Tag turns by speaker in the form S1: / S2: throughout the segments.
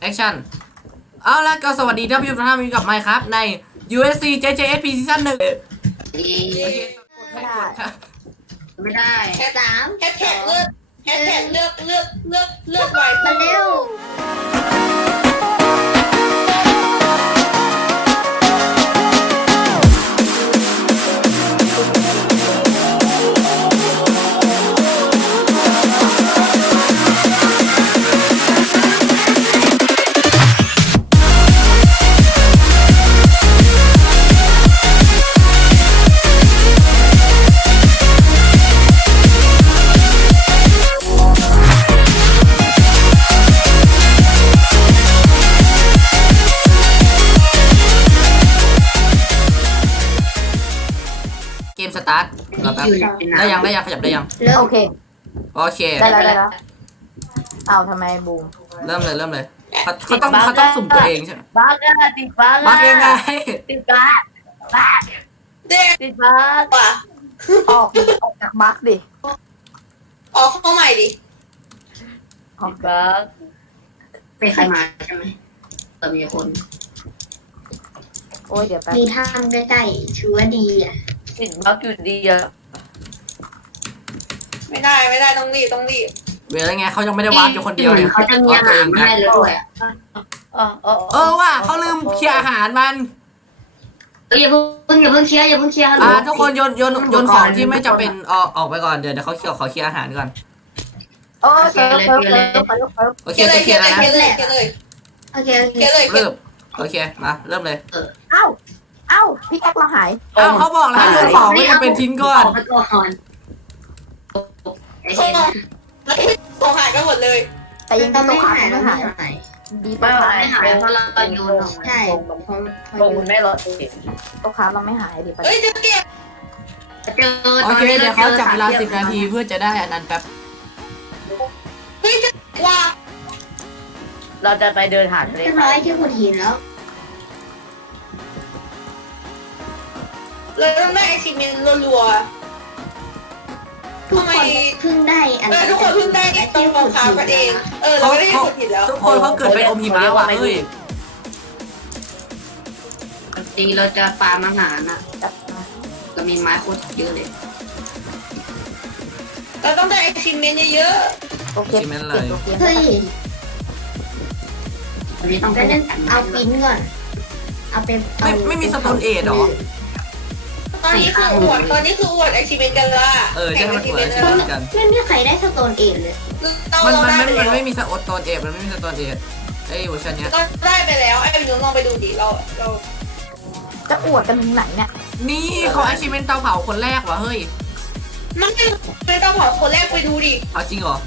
S1: action เอาละก็สวัสดีท่านผู้ชมทุกท่านกับไมค์ครับใน USC JJSP Season 1
S2: ไม่ได้
S3: แฮชแท็กเลือกไว
S2: มาเร็ว
S1: เกมสตาร์ทได้ยังขยับได้ยัง
S2: โอเค
S1: โอเค
S2: ได้แล้วเอาทำไมบูม
S1: เริ่มเลยเขาต้องสุ่มตัวเองใช่ไหม
S2: บ้าก็ติดบ้า
S1: บักยังไง
S2: ติดบ้า
S3: เด็ก
S2: ติดบ้า
S3: ว่ะ
S2: ออกจากบักดิ
S3: ออกเข้าใหม่ดิ
S2: ออกบัก
S4: เป็นใครมาใช่ไหมแต่มีคน
S2: โอ้ยเดี๋ยวแป๊บ
S4: มีทางใกล้ๆถือว่าดีอ่ะ
S2: ติดบักอยู่ดีอะ
S3: ไม่ได้ต้องรีบ
S1: เวลาไงเขายังไม่ได้วาร์ปอยู่คนเดียวเลย
S4: เขาจะมีอาหารมาให้เลยด้วยอ่ะ
S1: ว่ะเขาลืมเคลียร์อาหารา
S4: อย่าเพิ่งเคลียร์ฮัลโหล
S1: ทุกคนโยนของที่ไม่จำเป็นออกไปก่อนเดี๋ยวเขาขอเคลียร์อาหารก่อน
S2: โอ้เซิร์ฟ
S1: โอเค
S3: เคลียร์เลย
S1: นะ
S4: โอเค
S1: เริ่มโอเคมาเริ่มเลย
S2: เอ้าพี่แอ๊กเราหาย
S1: เขาบอกแล้วให้โยนของไม่จำเป็นทิ้งก่อน
S4: ไปก่อนไอ้
S3: เขา
S4: เห็น
S3: ของหายกันหมดเลย
S2: แต่ยัง
S4: เรา
S2: ตั
S4: ไม่
S2: วขา
S4: หาย
S2: ไม่
S4: เรา
S2: หา
S4: ไม่
S2: ย
S4: หาย
S2: ดี
S4: เรา
S2: ตัวขา
S4: ไม่หายเพราะเราโยนใช่เพราะ
S5: ลงไม่รอด
S2: ตัวขาเราไม่หายดิ
S3: เฮ้ยจะเก็บ
S4: เจอ
S1: โอเคเดี๋ยวเขาจับเวลา10 นาทีเพื่อจะได้อันนั้นแป๊บ
S3: เฮ้ยจะว่า
S5: เราจะไปเดินหาทะเล
S4: เรียบร้อยที่ขุดหินแล้ว
S3: เลยต้องได้ไอซิเมนรัว
S4: ทุกคนเพิ่งได้อัน
S3: ทุกคนเพิ่งได้ตรงของขากันเองเราไม่ได้กดผิดแล้ว
S1: ทุกคนเขาเกิดเป็นอมหิมะว่ะเฮ้ย
S4: จริงเราจะฟาร์มอาหารอ่ะเรามีไม้โคตรเยอะเลย
S3: เราต้องได้ไอซิเมนเยอะ
S2: โอเคตัวเกม
S4: เฮ้ยวันนี้ต้องไปเล่นเอาปิ้นก่อนเอาไป
S1: ไม่มีสโตนเอทหรอ
S3: ตอนนี้คืออวดไอซิเมนกันละ
S1: ใช่มันเปิดใช่ไหมกัน
S4: ไม่มีใครได้สโตนเอ็ดเลย
S1: มันไม่มีสโตนเอทมันไม่มีสโตนเอทไอ้เวอร์ชันเนี้ย
S3: ก็ได้ไปแล้วไอ้หนูลองไปดูดิเรา
S2: จะอวดกันถึงไหนเนี่ย
S1: นี่เขาอาชีพเป็นเตาเผาคนแรกว่ะเฮ้ย
S3: มันไม่ต้องขอคนแรกไปดูดิ
S1: เอาจริงเหรอ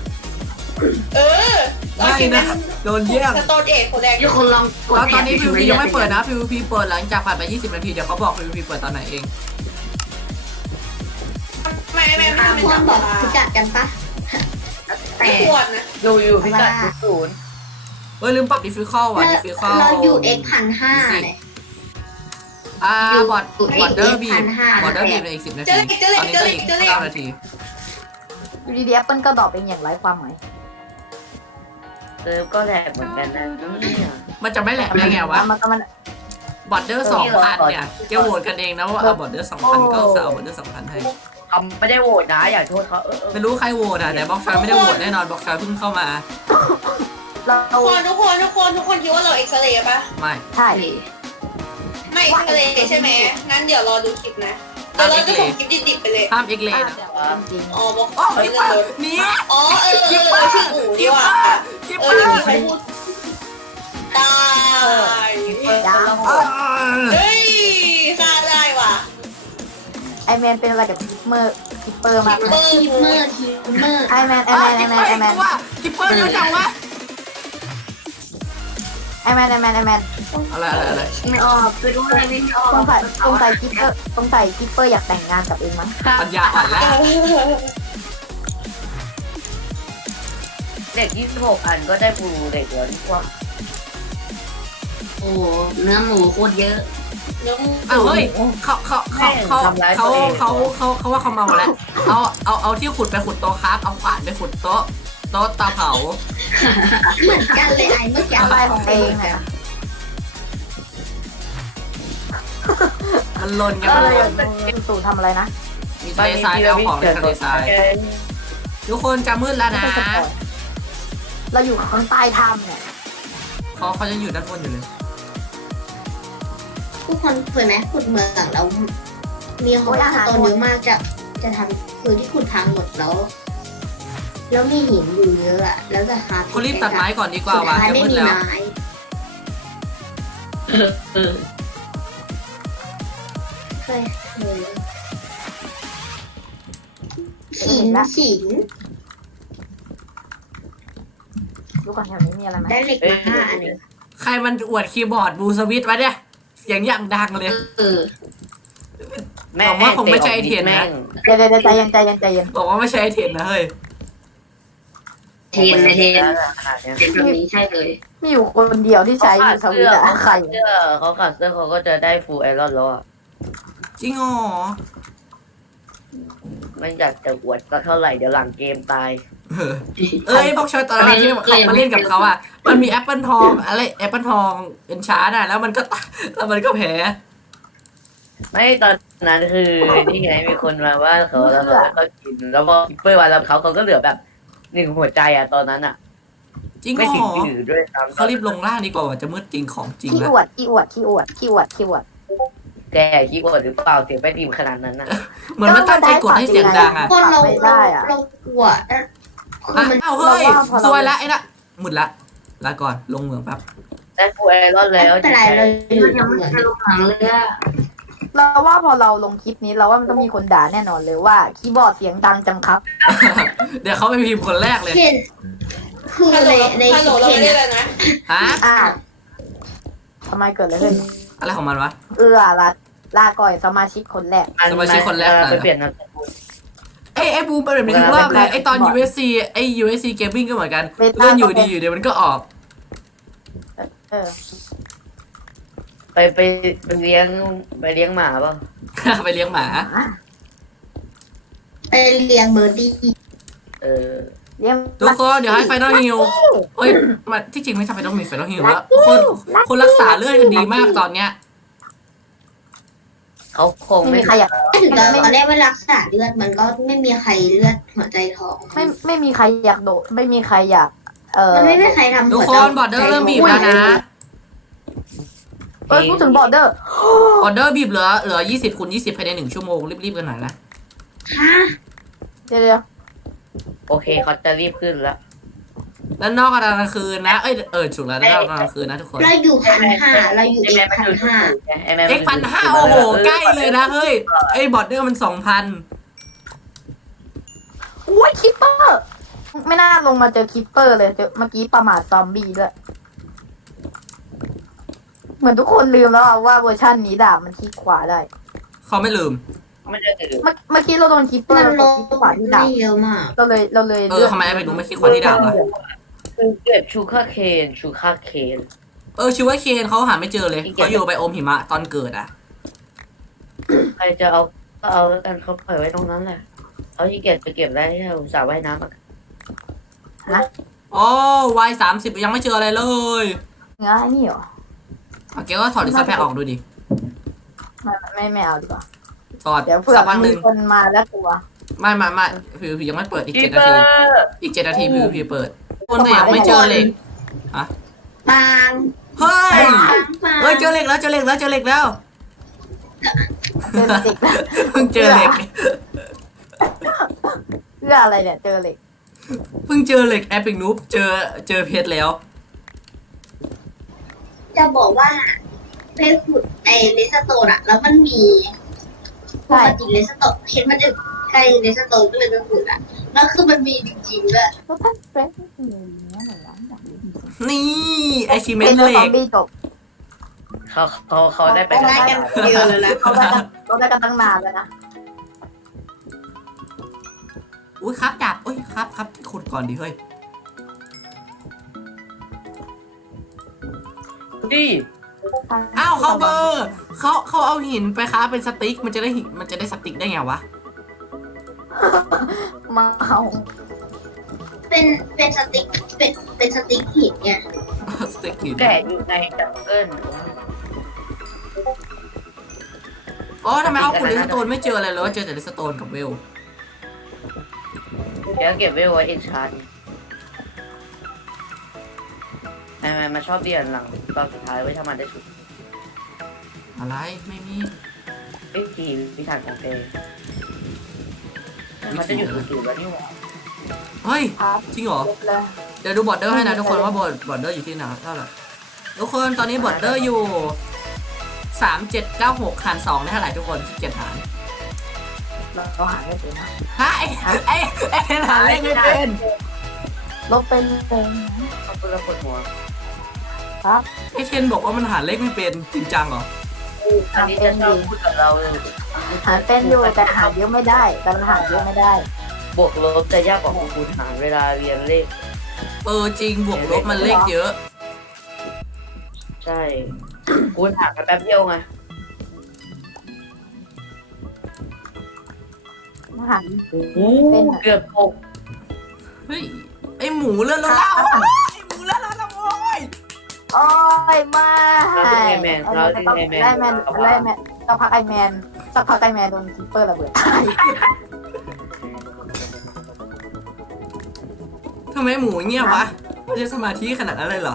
S3: ไม่นะ
S1: โดนเยี่ยม
S3: สโตนเอกคนแรก
S4: ที่คนลองกด
S1: ตอนนี้ PVP ยังไม่เปิดนะ PVP เปิดหลังจากผ่านไป20 นาทีเดี๋ยวเขาบอก PVP เปิดตอนไหนเอง
S3: ไม่
S4: ควรบอกพิกัดกันปะ
S3: ไม่ควรนะ
S5: อยู่พิกัดศูนย์
S1: เฮ้ยลืมปรับ difficult ว่ะ difficult
S4: เราอยู่ x 1,500เลย
S1: บอดเดอร์บีในอีก10 นาทีตอนนี้ก็อีก9 นาที
S2: อยู่ดีๆแอปเปิลก็ดรอปเป็นอย่างไรความหมาย
S5: เซิร์ฟก็แหลกเหมือนกันนะเนี่ย
S1: มันจะไม่แหลกได้ไงวะ
S2: มัน
S1: บอดเดอร์ 2,000 เนี่ยจะโหวตกันเองนะว่าเอาบอดเดอร์ 2,000 ก็จะเอาบอดเดอร์ 2,000 ให้
S5: เขาไม่ได้โหวตนะอย่าโทษเขา
S1: ไม่รู้ใครโหวตแต่บล็อกชอยไม่ได้โหวตแน่นอนบล็อกชอยเพิ่งเข้ามา
S2: เรา
S3: ทุกคนคิดว่าเราเอ็กซเรย์ป่ะ
S1: ไม่
S2: ใช่
S3: ไม่เอ็กซเรย์ใช่ไหมงั้นเดี๋ยวรอดูคลิปนะเราจะส่งคลิปดิบๆไปเลย
S1: ห้ามเอ็กเลน
S2: จริง
S3: อ๋อบอก
S1: อ๋อคิปเปอร์นี่
S3: อ๋อชื่ออู๋ดีว่ะ
S1: คิปเปอร์
S3: ใครพูดตาย เฮ้ยฆ่าได้ว่ะ
S2: ไอแมนเป็นอะไรกับคิปเปอร์มาก
S4: ทีมเมอร์
S2: ไอแมน
S1: คิปเปอร์เยอะจังวะ
S2: ไอแมน
S1: อะไร
S4: ไม่ออกไปดูอะไรไม่ออก
S2: ต้องใส่คิปเปอร์อยากแต่งงานกับเองมั้ง
S1: ปัญญาอ่อนแล้ว
S5: เด็ก26 อันก็ได้บูเด็กเดี๋ยวดีกว่า
S4: โอ้เนื้อหมูโคตรเยอะ
S1: อ้าวเฮ้ยเขาว่าเขาเมาแล้วเอาที่ขุดไปขุดโต๊ะครับเอาขวานไปขุดโต๊ะโต๊ะเตาเผา
S3: เหมือนกันเลยไอ้เมื่อกี้
S2: อะไรของเองอะ
S1: มันลนกัน
S2: อะ
S1: มัน
S2: ไร
S1: ล
S2: อะ
S1: น
S2: สู่ทำอะไรนะ
S1: มีทะเลทรายไปเอาของในทะเลทรายทุกคนจะมืดแล้วนะ
S2: ไม่ใช่สปอยเราอยู่ข้างใต้ถ้ำเนี่ย
S1: เขาจะอยู่ด้านบนอยู่เลย
S3: ทุกคนเคยไหมขุดเมืองแล้วมีของอาหารเยอะมากจะทำคือที่ขุดทางหมดแล้วมีหินอยู่เยอะอะแล้วจะหา
S1: เขารีบตัดไม้ก่อนดีกว่าว่ะจะ
S3: ไม่
S1: มืด
S3: มี
S1: แล้ว
S3: ไม้
S4: เออ
S3: เคยขิง
S2: ดูก่อนแถวนี้มีอะไรไหม
S3: ได้เหล็กมา5 อันเอง
S1: ใครมันอวดคีย์บอร์ดบูสวิตวะเนี่ยเสียงอย่างดังเลย
S4: เออ
S1: ผมว่าคงไม่ใช่ไอเทียนนะ
S2: เดี๋ยวใจเย็นใจเย็นใจเย็น
S1: บอกว่าไม่ใช่ไอเทนนะเฮ้ย
S4: เทนในเทนเทนแบบนี้ใช่เลย
S2: มีอยู่คนเดียวที่ใช้อยู่สวิตช์อะใคร
S5: เขาขาดเสื้อเขาก็จะได้ฟูลไอรอนแล้วอ่ะ
S1: จริงอ๋อ
S5: ไม่อยากจะอวดสักเท่าไหร่เดี๋ยวหลังเกมตาย
S1: เอ้ยพวกชอยตอนนั้นที่เขามาเล่นกับเขาอ่ะมันมีแอปเปิลทองอะไรแอปเปิลทองเป็นชาร์ดอ่ะแล้วมันก็แพ้
S5: ไม่ตอนนั้นคือนี่ไงมีคนมาว่าเขาแล้วเขาก็กินแล้วพอคิปเปอร์วันแล้วเขาก็เหลือแบบ1 หัวใจอ่ะตอนนั้นอ่ะ
S1: จริง
S5: ไม่
S1: อ๋
S5: ถึง
S1: อ
S5: ถือด้วยซ้ำ
S1: เขารีบลงล่างดีกว่าว่าจะมืดจริงของจริง
S2: ขี้
S1: แล้
S2: อ
S1: ว
S2: วดขี้อวดขี้อวดขี้อวดขี้อวดขี้อวด
S5: แกขี้อวดหรือเปล่าเสียงไปดีมขนาดนั้นอ่ะ
S1: เหมือนมันตั้งใจกดให้เสียงดังอ่ะ
S3: คนเรา
S2: ไม่ได้อะ
S3: เรากลัวคือมัน
S1: อ้าวเฮ้ยซวยละไอ้น่ะหมดละลาก่อนลงเหมืองแป๊บ
S5: ได้ฟูลไอรอนแล้ว
S3: ไม่เป็นไรเราอยู่
S4: ยัง
S3: เห
S4: ไม่
S3: มือน
S4: ได้ลงหลังเรือ
S2: เราว่าพอเราลงคลิปนี้เราว่ามันต้องมีคนด่าแน่นอนเลยว่าคีย์บอร์ดเสียงดังจังครับ
S1: เดี๋ยวเขาไปพิมพ์คนแรกเลย
S3: เคนคือในคลิปเคนอะ
S1: ฮะ
S2: อ้าวทำไมเกิดอะไรขึ้น
S1: อะไรของมันวะ
S2: ลาก่อยสมาชิกคนแรก
S1: สมาชิกคนแรก
S5: ไปเปลี่ยนนะ
S1: ไอ้บูมเป็นแบบนี้ทุกรอบเลยไอ้ตอน USC ไอ้ USC Gaming ก็เหมือนกันเล่นอยู่ดีอยู่เดี๋ยวมันก็ออก
S2: เออ
S5: ไปเลี้ยงหมาเปล่า
S1: ไปเลี้ยงหมา
S3: ไปเลี้ยงเบอร์ดี้
S5: เออ
S2: เลี้ยง
S1: ทุกคนเดี๋ยวให้ไฟนอลฮิลเฮ้ยมาที่จริงไม่จำเป็นต้องมีไฟนอลฮิลแล้วคนรักษาเลือดกันดีมากตอนเนี้ย
S5: เขาคง
S2: ไม่
S5: ไม่
S2: มีใครอยาก
S3: ถึงตอนแรกว่ารักษาเลือดมันก็ไม่มีใครเลือดหัวใจทอง
S2: ไม่มีใครอยากโดดไม่มีใครอยาก
S3: มันไม่มีใครทำ
S1: ทุก
S3: หัว
S1: ค
S3: ใจ
S1: นบอร์เดอร์เริ่มบีบแล้วนะ
S2: พูดถึงบอร์เดอร์
S1: บอร์เดอร์บีบเหลือ20 คูณ 20ภายใน1 ชั่วโมงรีบๆกันหน่อยนะ
S3: ฮะ
S2: เดี๋ยว
S5: โอเคเขาจะรีบขึ้นแล้ว
S1: แล้วนอกกลางคืนนะถูกแล้วนอกกลางคืนนะทุกคน
S3: เราอยู่1,500เราอยู่เอก1,500
S1: 1,500โอ้โหใกล้เลยนะเฮ้ยไอ้บอร์เดอร์มัน 2,000
S2: อุ้ยคิปเปอร์ไม่น่าลงมาเจอคิปเปอร์เลยเจอเมื่อกี้ประมาทซอมบี้ด้วยเหมือนทุกคนลืมแล้วว่าเวอร์ชันนี้ดาบมันคลิกขวาได้
S1: เขาไม่ลืม
S5: ไม่ได้ถือ
S2: เมื่อกี้เราโดนคิปเปอ
S3: มั
S2: ร์
S3: น
S2: เรา
S3: ล
S2: กด
S3: ง
S2: คลิกขวาที่ดาบ
S3: ไม่เยอะมาก
S2: เราเลย
S1: ทำไมไม่รู้ไม่คิดคนที่ดาบวะ
S5: คือเก็บชูค่าเคน
S1: ชื่อว่าเคนเขาหาไม่เจอเลยเขาอยู่ไปอมหิมะตอนเกิดอ่ะ
S5: ใครจะเอาก็เอาแล้วกันเขาปล่อยไว้ตรงนั้นแหละเขาที่เก็บจะเก็บได้ที่อุตส่าห์ว่ายน้ำอะ
S1: โอ้วาย30ยังไม่เจออะไรเลย
S2: ง่ายนี่เหรอ
S1: โอเคก็ถอดดิสแพคออกดูดิ
S2: ไม่เอาดีกว่า
S1: ถอด
S2: เดี๋ยวเผื่อ
S1: สักพักห
S2: มี
S1: นึ่ง
S2: คนมาแล้วกลัว
S1: ไม่พี่ยังไม่เปิดอีก
S5: คี
S1: 7
S5: เป
S1: นา
S5: อ
S1: ที
S5: ร์
S1: อีก7 นาทีพี่เปิดคนแต่ยังไม่เจอเหล็ก
S3: บาง
S1: เฮ้ย
S3: บาง
S1: เฮ้ยเจอเหล็กแล้ว
S2: เจอเหล็กแล้ว
S1: เพิ่งเจอเหล็ก
S2: เพื่ออะไรเนี่ยเจอเหล็ก
S1: เพิ่งเจอเหล็กแอปปิงนูบเจอเพชรแล้ว
S3: จะบอกว่าไปขุดไอ้เลสโตนอะแล้วมันมีปกติเลสโตนเห็นมันจะใกล้เลสโตนก็เลยไปขุดอะแล้วคือมันมีจริงๆด้วย
S2: แล้วท่านเฟรนด์มีเนื้อหน่อยร้านอยากรู้จริง
S1: นี่ไอชิเม
S2: เป็น
S1: น
S2: เนื้อ
S1: เห
S2: ซ
S1: ล็
S2: อก มบี้จบ
S5: เขาได้ไป
S3: ได้กันเยอะเลยนะ
S2: เขาได้กันตั้งนานแล้วนะ
S1: อุ้ยครับจับอุ้ยครับขุดก่อนดิเฮ้ย
S5: นี่
S1: อ้าวเขาเบอร์เขาเอาหินไปค้าเป็นสติ๊กมันจะได้สติ๊กได้ไงวะ
S2: มาเอา
S3: เป็นสติ๊กเป็นสติ๊กหินเนี่ย
S1: สเต็กหิน
S5: แกะอยู่ในจังเกิล
S1: อ๋อทำไมเขาขุดเลสโตนไม่เจออะไรเลยว่าเจอแต่เลสโตนกับเวล
S5: เดี๋ยวเก็บไว้ไว้เอ็นชาร์ทำไมมาชอบเรียนหลังตอนสุดท้ายไว้ถ้ามันได้ชุด
S1: อะไรไม่มี
S5: วิธีวิธีของเตมันจะอยู่สูงๆแล้วนี่หว่า
S1: เฮ้ย
S2: ครับ
S1: จริงเหรอ
S2: เก็บเลย
S1: เดี๋ยวดูบอร์เดอร์ให้นะทุกคนว่าบอร์เดอร์อยู่ที่ไหนเท่าไหร่ทุกคนตอนนี้บอร์เดอร์อยู่3796หาร2ได้เท่าไหร่ทุกคน7หาร
S2: เราหาไม่เจอนะ
S1: ฮะไอ้หารเลขไม่เป็น
S2: ลบไปเลย
S5: เขาเพื่อปวดหัว
S2: ครับ
S1: ไอ้เทนบอกว่ามันหารเลขไม่เป็นจริงจังเหรอ
S5: อันนี้จะชอบพูดกับเราเลย
S2: หาเป็นอยู่แต่หาเยอะไม่ได้แต่มันหาเยอะไม่ได้
S5: บวกลบจะยากกว่าคูณหารเวลาเรียนเลข
S1: จริงบวกลบมันเลขเยอะ
S5: ใช่คูณหารกันแป๊บเดียวไง
S2: หา
S5: เกือบตก
S1: เฮ้ยไอหมูเลื่อนแล้วไอหมูเลื่อนแล้วโว้ย
S2: โอ้ยไม่ได้แมนต้องพักไอแมนสักพักไอแมนโดนคิปเปอร์ระเบิด
S1: ทำไมหมูเงียบวะไม่ใช่สมาธิขนาดนั้นเลยเหรอ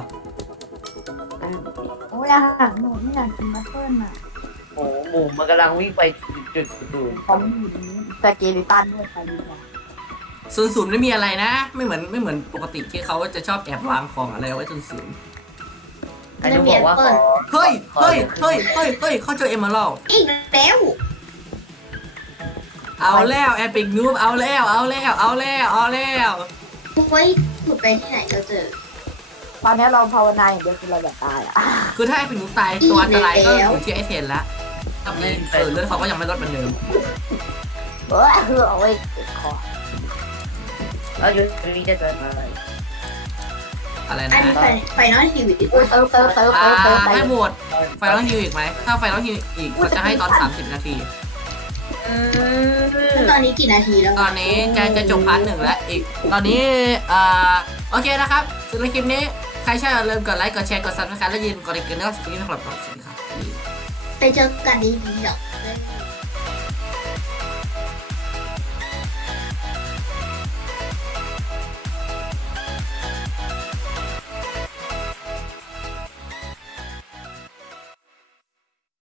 S2: โอ้ยอาหารหนูไม่อยากกินมาเพิ่มอ่ะ
S5: โอ้หมูมันกำลังวิ่งไปจุดศูนย์
S2: ผมอยู่นี้สเกลิตันด้วยไปดีกว่า
S1: ศูนย์ไม่มีอะไรนะ ไม่เหมือนปกติที่เขาจะชอบแอบวางของอะไรไว้ศูนย์
S5: อันนี้บอกว่าขอ
S1: เฮ้ยเขาเจอเอเมอรัลด์
S3: อีกแล้ว
S1: เอาแล้วแอปิกนูบเอาแล้ว
S3: ไว้ขุดไปที่ไหนก็เจอ
S2: ตอนนี้เราภาวนาอย่างเดียวคือเราอยากตายอ่ะ
S1: คือถ้าแอปิกนูบตายตัวอันตรายก็อยู่ที่ไอเทนละตอนนี้เลือดเขาก็ยังไม่ลดเหมือนเดิม
S2: เอาไว้คอ
S5: แล้วยุทธนี้จะเกิดอะไร
S1: อะไร
S3: อั
S1: นะ
S3: นนี้ไฟนอลทีวี
S2: เซิร์ฟไป
S1: ให้โหวตไฟนอลฮิวอีกไหมถ้าไฟนอลฮิวอีกเขาจะให้ตอน30 นาที
S3: ตอนนี้กี่นาทีแล้ว
S1: ตอนนี้จะจบพาร์ท1แล้วอีกตอนนี้โอเคนะครับสำหรับคลิปนี้ใครชอบอย่าลืมกดไลค์กดแชร์กดซับสไครต์และยืนกดอีกเกินนะครับสวัสดีครับ
S3: ไปเจอกันดีๆหรอ